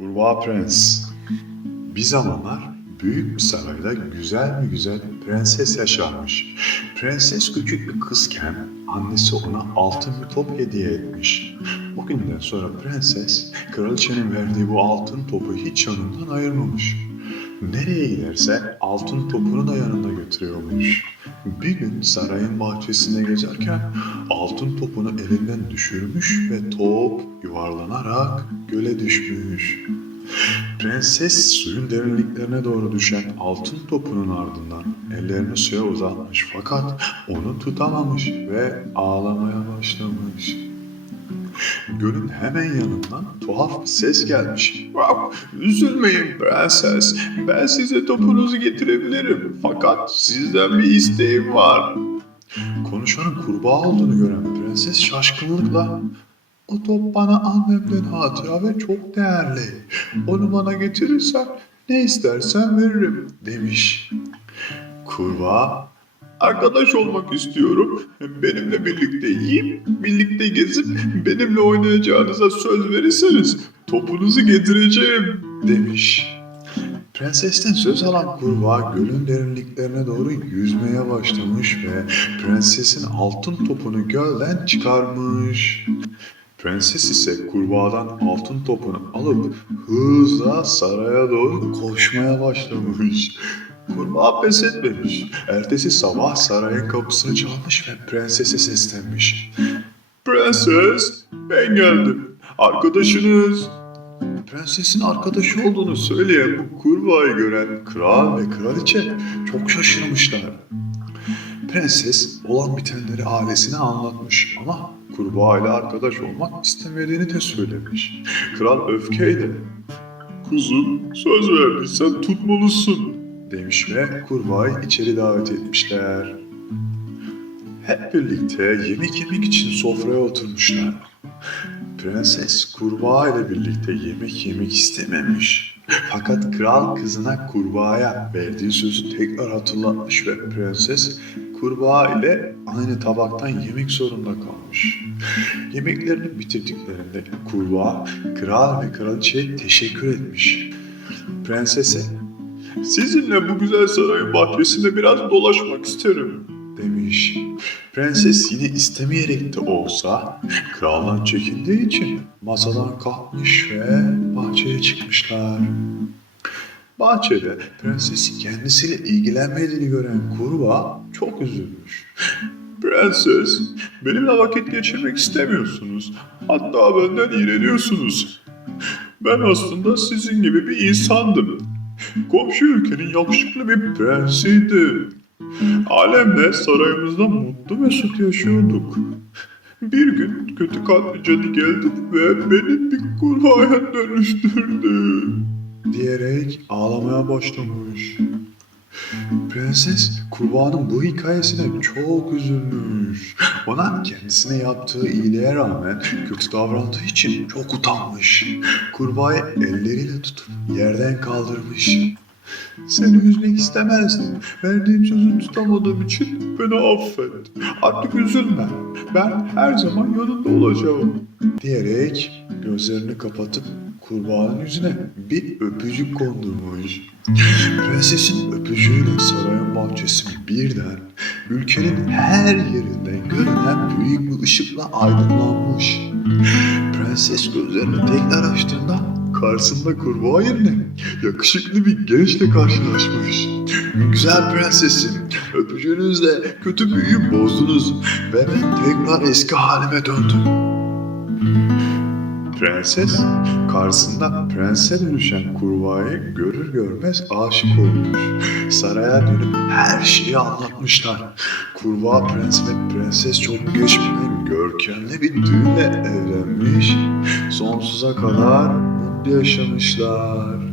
Kurbağa Prens Bir zamanlar büyük bir sarayda güzel mi güzel prenses yaşarmış. Prenses küçük bir kızken annesi ona altın bir top hediye etmiş. O günden sonra prenses kraliçenin verdiği bu altın topu hiç yanından ayırmamış. Nereye giderse altın topunu da yanında götürüyormuş. Bir gün sarayın bahçesinde gezerken altın topunu elinden düşürmüş ve top yuvarlanarak göle düşmüş. Prenses suyun derinliklerine doğru düşen altın topunun ardından ellerini suya uzatmış fakat onu tutamamış ve ağlamaya başlamış. Gölün hemen yanından tuhaf bir ses gelmiş. "Vav, Üzülmeyin prenses, ben size topunuzu getirebilirim fakat sizden bir isteğim var. Konuşanın kurbağa olduğunu gören prenses şaşkınlıkla o top bana annemden hatıra ve çok değerli. Onu bana getirirsen ne istersen veririm demiş. Kurbağa Arkadaş olmak istiyorum. Benimle birlikte yiyip, birlikte gezip, benimle oynayacağınıza söz verirseniz topunuzu getireceğim demiş. Prensesten söz alan kurbağa gölün derinliklerine doğru yüzmeye başlamış ve prensesin altın topunu gölden çıkarmış. Prenses ise kurbağadan altın topunu alıp hızla saraya doğru koşmaya başlamış. Kurbağa pes etmemiş. Ertesi sabah sarayın kapısını çalmış ve prensese seslenmiş. Prenses, ben geldim. Arkadaşınız. Prensesin arkadaşı olduğunu söyleyen bu kurbağayı gören kral ve kraliçe çok şaşırmışlar. Prenses olan bitenleri ailesine anlatmış ama kurbağa ile arkadaş olmak istemediğini de söylemiş. Kral öfkeyle Kuzum söz verdiysen tutmalısın demiş ve kurbağayı içeri davet etmişler. Hep birlikte yemek yemek için sofraya oturmuşlar. Prenses kurbağa ile birlikte yemek yemek istememiş. Fakat kral kızına kurbağaya verdiği sözü tekrar hatırlatmış ve prenses kurbağa ile aynı tabaktan yemek zorunda kalmış. Yemeklerini bitirdiklerinde kurbağa kral ve kraliçeye teşekkür etmiş. Prensese Sizinle bu güzel sarayın bahçesinde biraz dolaşmak isterim demiş. Prenses yine istemeyerek de olsa kraldan çekindiği için masadan kalkmış ve bahçeye çıkmışlar. Bahçede prensesin kendisiyle ilgilenmediğini gören kurbağa çok üzülmüş. Prenses, benimle vakit geçirmek istemiyorsunuz. Hatta benden iğreniyorsunuz. Ben aslında sizin gibi bir insandım. Komşu ülkenin yakışıklı bir prensiydim. Alemle sarayımızda mutlu mesut yaşıyorduk. Bir gün kötü kalpli cadı geldi ve beni bir kurbağaya dönüştürdü. Diyerek ağlamaya başlamış. Prenses kurbağanın bu hikayesine çok üzülmüş. Ona kendisine yaptığı iyiliğe rağmen kötü davrandığı için çok utanmış. Kurbağayı elleriyle tutup yerden kaldırmış. Seni üzmek istemezdim. Verdiğim sözü tutamadığım için beni affet. Artık üzülme. Ben her zaman yanında olacağım. Diyerek gözlerini kapatıp kurbağanın yüzüne bir öpücük kondurmuş. Prensesin öpücüğüyle sarayın bahçesi birden ülkenin her yerinden görünen büyük bir ışıkla aydınlanmış. Prenses gözlerini tekrar açtığında karşısında kurbağa yerine yakışıklı bir gençle karşılaşmış. Güzel prensesim, öpücüğünüzle kötü büyüyü bozdunuz ve ben tekrar eski halime döndüm. Prenses karşısında prense dönüşen kurbağayı görür görmez aşık olmuş. Saraya dönüp her şeyi anlatmışlar. Kurbağa prens ve prenses çok geçmeden görkemli bir düğünle evlenmiş. Sonsuza kadar mutlu yaşamışlar.